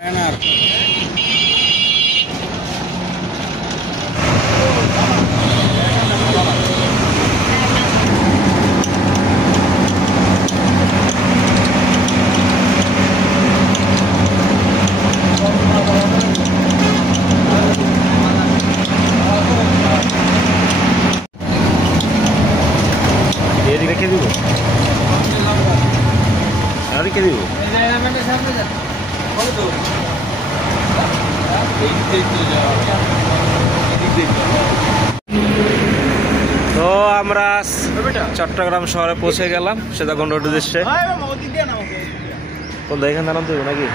রেখে দিব রেখে দিব তো আমরা চট্টগ্রাম শহরে পৌঁছে গেলাম সীতাকুণ্ড উদ্দেশ্যে। কোন এখানে নাম দেবো নাকি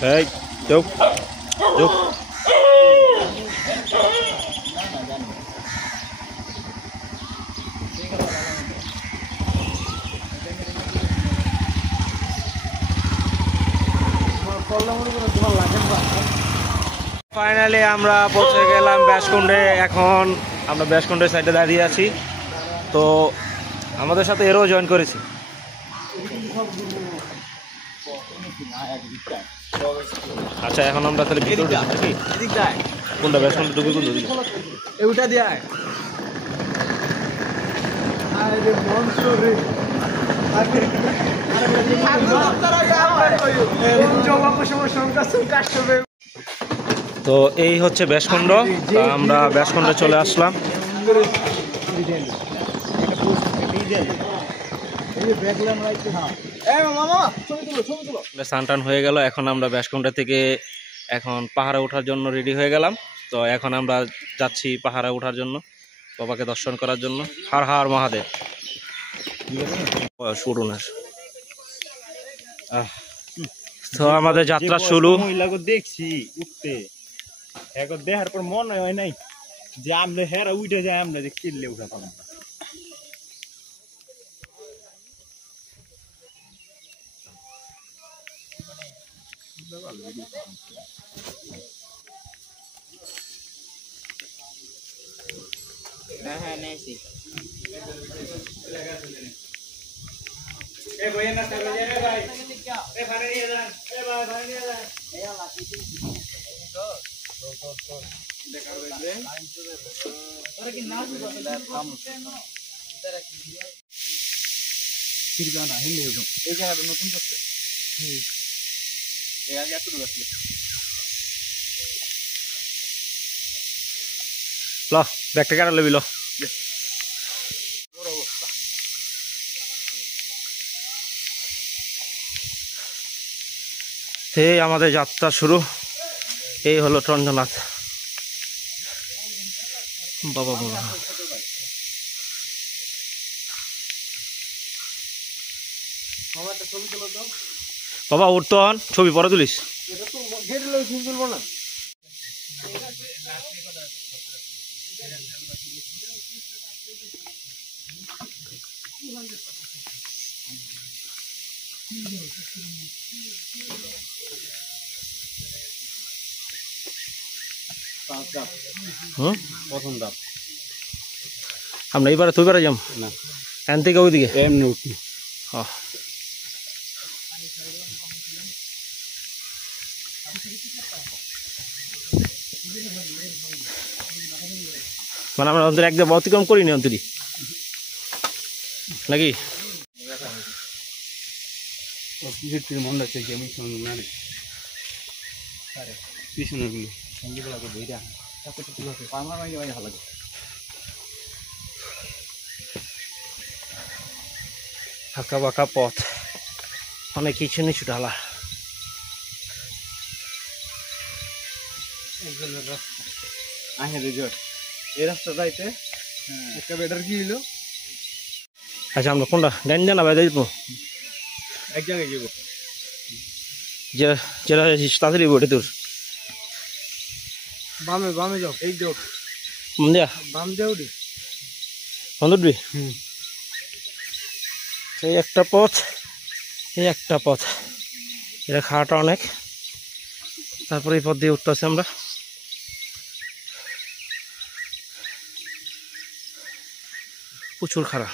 Hey, chúc chúc ফাইনালি আমরা পৌঁছে গেলাম ব্যাসকুণ্ডে। এখন আমরা ব্যাসকুণ্ডের সাইডে দাঁড়িয়ে আছি। তো আমাদের সাথে এরও জয়েন করেছি। আচ্ছা এখন আমরা তাহলে ভিতরে ঢুকি কোনটা ব্যাসকুণ্ডে ঢুকি কোন দিকে ওটা দিয়ে তো এই হচ্ছে ব্যাসকুণ্ড। আমরা ব্যাসকুণ্ডে চলে আসলাম। স্নান টান হয়ে গেল। এখন আমরা ব্যাসকুণ্ড থেকে এখন পাহাড়ে ওঠার জন্য রেডি হয়ে গেলাম। তো এখন আমরা যাচ্ছি পাহাড়ে ওঠার জন্য, বাবাকে দর্শন করার জন্য। হর হর মহাদেব। শুরু না তো আমাদের যাত্রা শুরু। দেখছি উঠতে এখন দেখার পর মনে হয় নাই যে আমরা হেরা উঠে যায়, আমরা যে কিনলে উঠা পালাম। হ্যাঁ নেছি এই জায়গাটা নতুন করছে। ল ব্যাগটা কেন লবি ল। এই আমাদের যাত্রা শুরু। এই হলো চন্দ্রনাথ। বাবা বাবা বাবা উঠতো হন, ছবি পরে তুলিস। প্রথম ধাপ আমরা এইবারে তুই বারে যাম না, এখান থেকে ওইদিকে এমনি উঠি। মানে আমরা অন্তরে একদম অতিক্রম করিনি অন্তরি নাকি মনে হচ্ছে যে আমি শুনলাম পিছনেগুলো সঙ্গীগুলো বইরা আমার ভালো লাগে আঁকা বাঁকা পথ অনেক কিছু নিচু ঢালা এই রাস্তা যাইতে একটা বেটার কি হইলো আচ্ছা আমরা কোনটা ডাইন জানা বাইরে যাবো এক জায়গায় যাবো যেটা তাড়াতাড়ি ওঠে তোর বামে বামে যাও এই যাও দিয়া বাম যাও রে উঠবি এই একটা পথ এই একটা পথ এটা খাওয়াটা অনেক তারপরে এই পথ দিয়ে উঠতে আসি আমরা প্রচুর খারাপ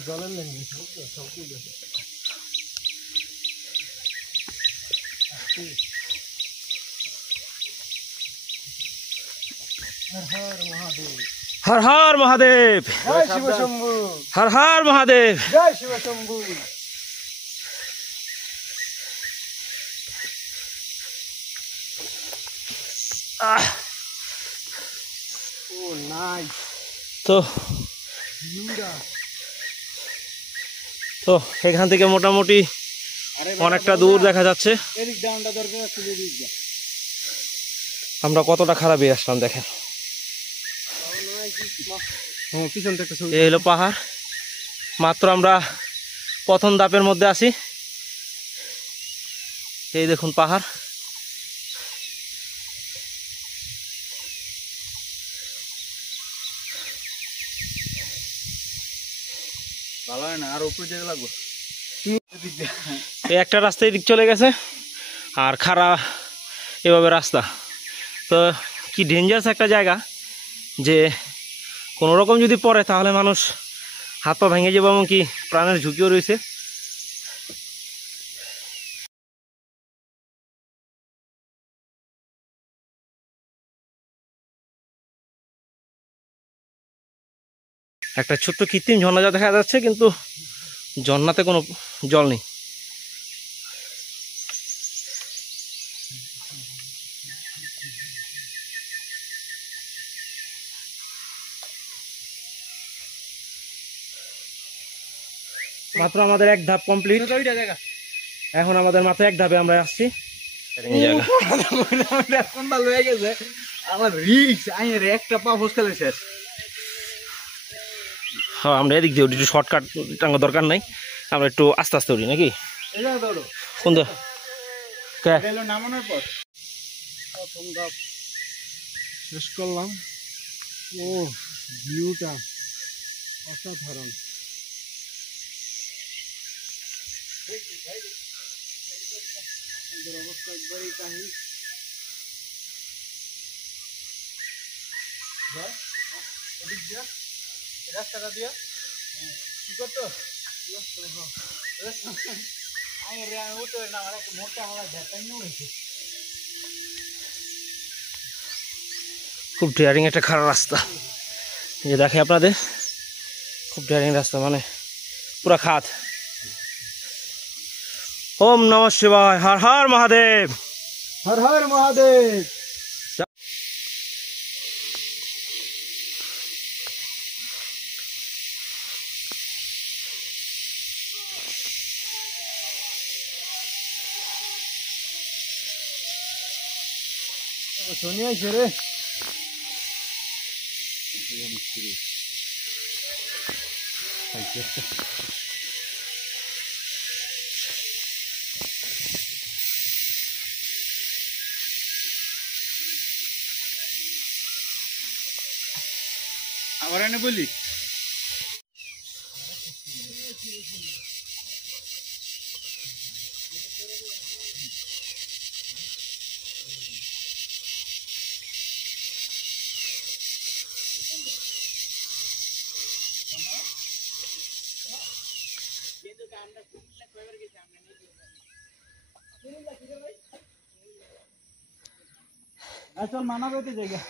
জলের লাগে হর হর মহাদেব জয় শিব শম্ভু হর হর মহাদেব জয় শিব শম্ভু ও নাইস তো তো এখান থেকে মোটামুটি অনেকটা দূর দেখা যাচ্ছে এদিক ডাউনটা দরকার আছে এদিক দা আমরা কতটা খারাপ হয়ে আসলাম দেখেন পিছন থেকে এই হলো পাহাড় মাত্র আমরা প্রথম ধাপের মধ্যে আছি এই দেখুন পাহাড় ভালো হয় না আর উপরে যেতে লাগবে এই একটা রাস্তা এদিক চলে গেছে আর খাড়া এভাবে রাস্তা তো কি ডেঞ্জারাস একটা জায়গা যে কোনো রকম যদি পড়ে তাহলে মানুষ হাত পা ভেঙে যাবে এমনকি প্রাণের ঝুঁকিও রয়েছে একটা ছোট্ট কৃত্রিম ঝর্ণা যা দেখা যাচ্ছে কিন্তু ঝর্ণাতে কোনো জল নেই মাত্র আমাদের এক ধাপ কমপ্লিট এখন আমাদের মাত্র এক ধাপে আমরা আসছি ভালো হয়ে গেছে আমার রিক্স আইনের একটা পা ফসকালে শেষ হ্যাঁ আমরা এদিক দিয়ে একটু শর্টকাট টাঙ্গা দরকার নাই আমরা একটু আস্তে আস্তে উঠি নাকি কোন নামানোর পর প্রথম ধাপ শেষ করলাম ও ভিউটা অসাধারণ অবস্থা একবারই কাহিনী রাস্তাটা দিয়া কি করতো খুব ডেয়ারিং একটা খারাপ রাস্তা এই দেখে আপনাদের খুব ডেয়ারিং রাস্তা মানে পুরা খাদ ওম নমঃ শিবায় হর হর মহাদেব হর হর মহাদেব সোনিয়া ছেড়ে আবার এনে বলি चल माना बेटे जाएगा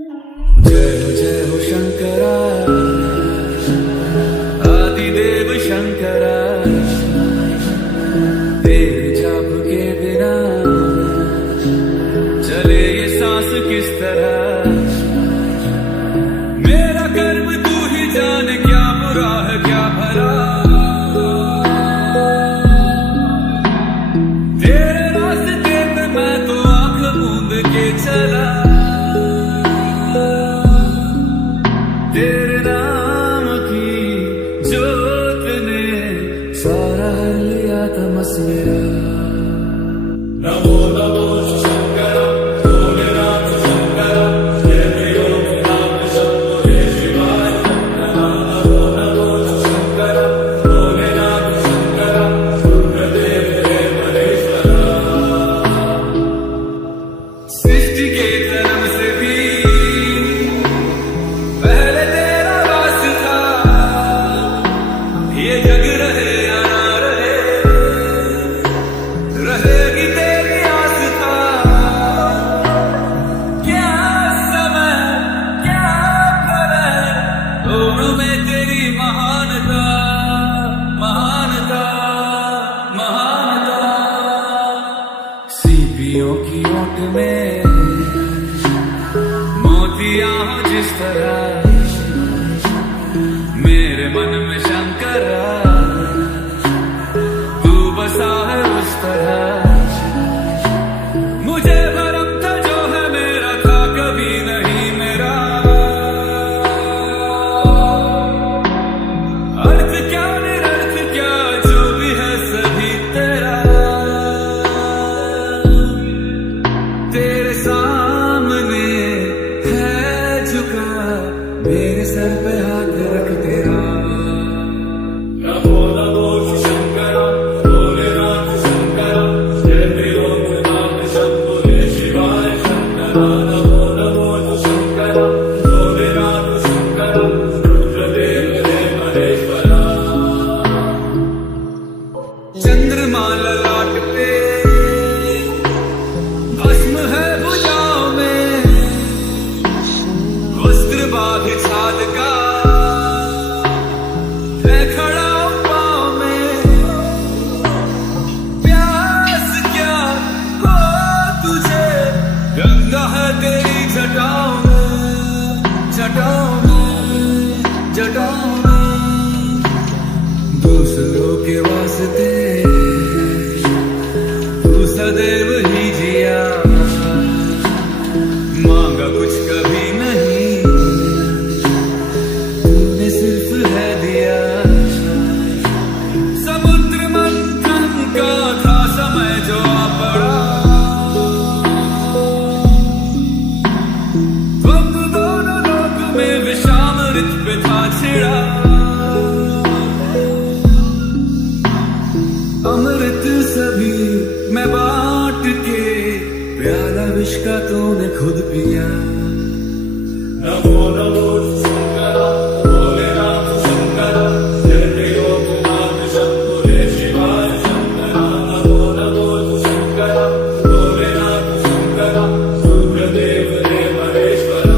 जय हो शंकरा आदिदेव शंकरा तेरे जाप के बिना चले ये सांस किस तरह मेरा कर्म तू ही जाने क्या बुरा है क्या भला तेरे रास्ते पे मैं तो आंख मूंद के चला तेरे नाम की जोत ने सारा हर लिया तमस मेरा नमो नमो शंकर भोलेनाथ शंकर जय त्रिलोकनाथ शंभो जय शिवाय नमो नमो शंकर भोलेनाथ शंकर रुद्रदेव जय महेश्वर सृष्टि के जन्म से भी पहले तेरा वास था ये जग रहे या ना रहे रहेगी तेरी आस्था क्या समय क्या करे दोनों में तेरी महानता महानता महानता सीपियों की ओट में मोतियां हो जिस तरह मेरे मन में शंकरा तू बसा है उस तरह मुझे भरम था जो है मेरा था कभी नहीं मेरा अर्थ क्या निरर्थ क्या जो भी है सभी तेरा तेरे सामने है झुका मेरे सर पे हाथ रख तेरा नमो नमो शंकर भोलेनाथ शंकर जय त्रिलोकनाथ शंभो जय शिवाय शंकर नमो नमो शंकर भोलेनाथ शंकर रुद्रदेव जय महेश्वर चंद्रमा ललाट पे भस्म है भुजाओं में वस्त्र बाध छाद का है खड़ा पाँव में प्यास क्या हो तुझे गंगा है तेरी जटाओं में जटाओं में जटाओं में दूसरों के वास्ते तू सदैव ही जिया मांगा कुछ कभी नहीं तूने सिर्फ है दिया समुद्र मंथन का था समय जो आ पड़ा द्वंद दोनों लोक में विषामृत पे था छिड़ा अमृत सभी मैं बांट के प्याला विष का तूने खुद पिया नमो नमो शंकर भोलेनाथ शंकर जय त्रिलोकनाथ शंभो जय शिवाय शंकर नमो नमो शंकर भोलेनाथ शंकर रुद्रदेव जय महेश्वर